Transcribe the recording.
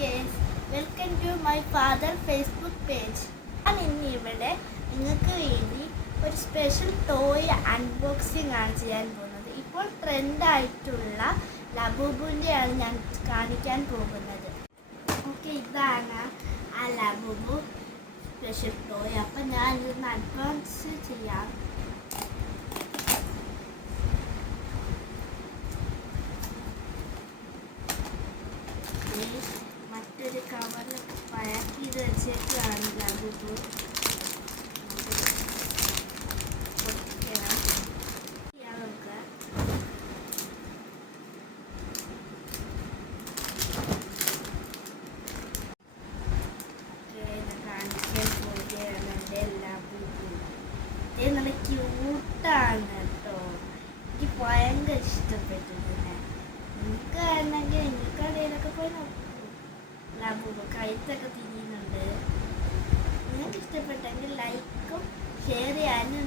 guys, welcome to my father Facebook page. ഞാൻ ഇന്നിവിടെ നിങ്ങൾക്ക് വേണ്ടി ഒരു സ്പെഷ്യൽ ടോയ് അൺബോക്സിംഗ് ആണ് ചെയ്യാൻ പോകുന്നത്. ഇപ്പോൾ ട്രെൻഡായിട്ടുള്ള ലബൂബുവിൻ്റെയാണ് ഞാൻ കാണിക്കാൻ പോകുന്നത്. ഓക്കെ, ഇതാണ് ആ ലബൂബു സ്പെഷ്യൽ ടോയ്. അപ്പം ഞാൻ ഇതൊന്ന് അഡ്വാൻസ് ചെയ്യാം. മറ്റൊരു കവറിൽ പാക്ക് ചെയ്ത് വെച്ചേക്കാണ് ലബൂബു. നല്ല ക്യൂട്ടാണ് കേട്ടോ. എനിക്ക് ഭയങ്കര ഇഷ്ടപ്പെട്ടു. നിങ്ങൾക്ക് ആണെങ്കിൽ നിങ്ങൾക്ക് കടയിലൊക്കെ പോയി നോക്കൂ. ലബൂബ് കഴുത്തൊക്കെ തിരിയുന്നുണ്ട്. നിങ്ങൾക്ക് ഇഷ്ടപ്പെട്ടെങ്കിൽ ലൈക്കും ഷെയർ ചെയ്യാനും